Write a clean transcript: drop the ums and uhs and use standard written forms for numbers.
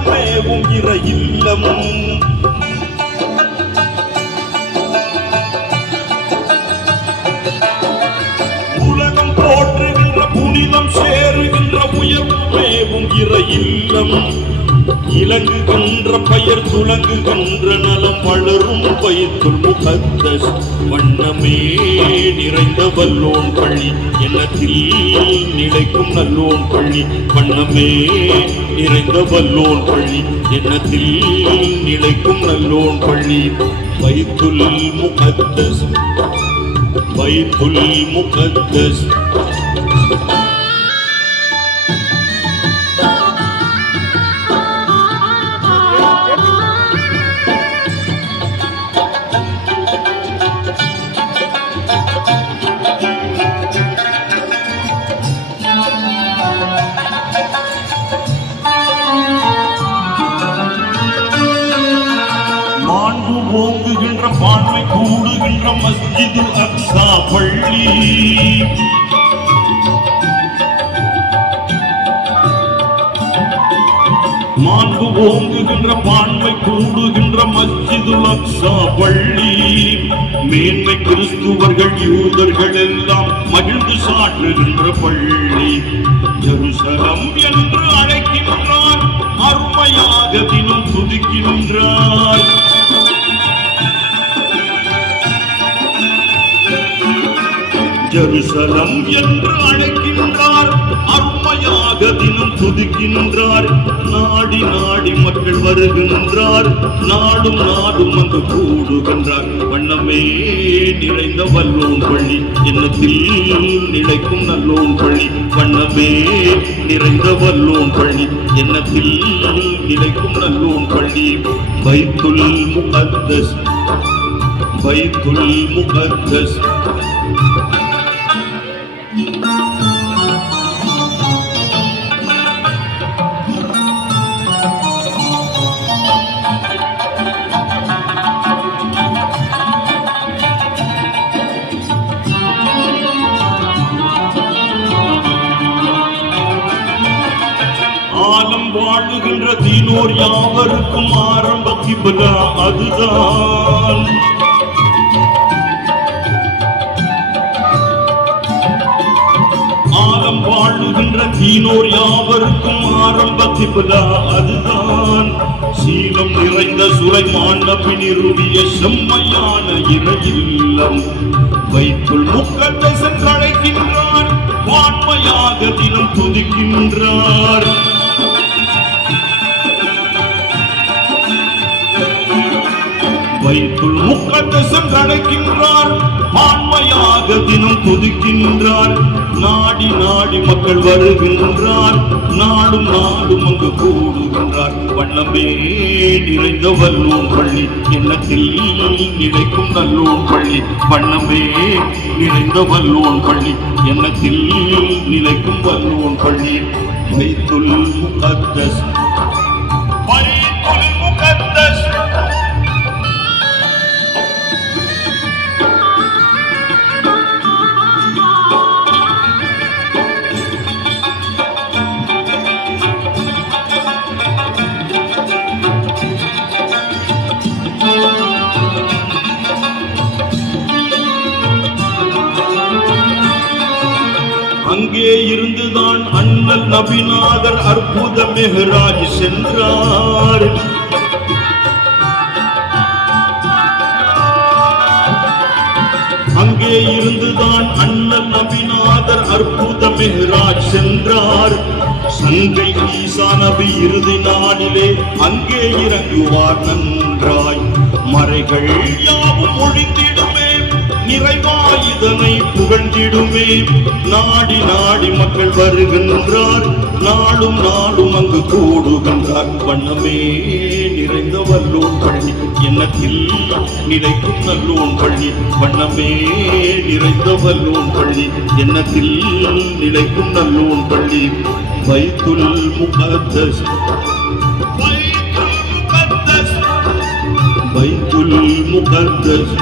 உயர்வுமேவும் இறை இல்லம். உலகம் போற்றுகின்ற புனிதம் சேருகின்ற உயர்வுமேவும் இறை இல்லம். இலங்குகின்ற பெயர் துலங்குகின்ற நலம் வளரும் பைத்துல் முகத்தஸ். வண்ணமே நிறைந்த வல்லோன் பள்ளி எண்ணத்தில் நிலைக்கும் நல்லோன் பள்ளி. வண்ணமே நிறைந்த வல்லோன் பள்ளி எண்ணத்தில் நிலைக்கும் நல்லோன் பள்ளி. பைத்துல் முகத்தஸ், பைத்துல் முகத்தஸ். ஓங்குகின்ற பான்மை கூடுகின்ற மஸ்ஜிதுல் அக்ஸா பள்ளி. மாண்பு ஓங்குகின்ற பான்மை கூடுகின்ற மஸ்ஜிதுல் அக்ஸா பள்ளி. மேன்மை கிறிஸ்துவர்கள் யூதர்கள் எல்லாம் மகிழ்ந்து சாற்றுகின்ற பள்ளி. ஜெருசலம் என்று அழைக்கின்றார், அருமையாக தினம் துதிக்கின்றார். ஜெருசலம் என்று அழைக்கின்றார், அருமையாக தினம் துதிக்கின்றார். நாடி நாடி மக்கள் வருகின்றார், நாடும் நாடும் அங்கு கூடுகின்றார். வண்ணமே நிறைந்த வல்லோன் பள்ளி எண்ணத்தில் நிலைக்கும் நல்லோன் பள்ளி. வண்ணமே நிறைந்த வல்லோன் பள்ளி எண்ணத்தில் நிலைக்கும் நல்லோன் பள்ளி. பைத்துல் முகத்தஸ், பைத்துல் முகத்தஸ். ஆலம் வாழுகின்ற தீனோர் யாவருக்கும் ஆரம்ப கிப்லா அதுதான். ஆலம் வாழுகின்ற தீனோர் யாவருக்கும் ஆரம்ப கிப்லா அதுதான். சீலம் நிறைந்த சுலைமான் நபி நிறுவிய செம்மையான இறை இல்லம். பைத்துல் முகத்தஸ் என்று அழைக்கின்றார், வான்மையாக தினம் துதிக்கின்றார். பைத்துல் முகத்தஸ் என்று அழைக்கின்றார், ஆண்மையாக தினம் துதிக்கின்றார். நாடி நாடி மக்கள் வருகின்றார், நாடும் நாடும் அங்கு கூடுகின்றார். வண்ணமே நிறைந்த வல்லோன் பள்ளி எண்ணத்தில் நிலைக்கும் நல்லோன் பள்ளி. வண்ணமே நிறைந்த வல்லோன் பள்ளி எண்ணத்தில் நிலைக்கும் வல்லோன் பள்ளி. பைத்துல் முகத்தஸ், பைத்துல் முகத்தஸ். அங்கே இருந்துதான் அண்ணல் நபிநாதர் அற்புத மெஹ்ராஜ் சென்றார். அங்கே இருந்துதான் அண்ணல் நபிநாதர் அற்புத மெஹ்ராஜ் சென்றார். சங்கை ஈசா நபி இறுதி நாளிலே அங்கே இறங்குவார் நன்றாய். மறைகள் யாவும் ஒழிந்திடுமே, நிறைவாய் இதனை புகழ்ந்திடுமே. நாடி நாடி மக்கள் வருகின்றார், நாடும் நாடும் அங்கு கூடுகின்றார். வண்ணமே நிறைந்த வல்லோன் பள்ளி எண்ணத்தில் நிலைக்கும் நல்லோன் பள்ளி. வண்ணமே நிறைந்த வல்லோன் பள்ளி எண்ணத்தில் நிலைக்கும் நல்லோன் பள்ளி. பைத்துல் முகத்தஸ், பைத்துல் முகத்தஸ், பைத்துல் முகத்தஸ்.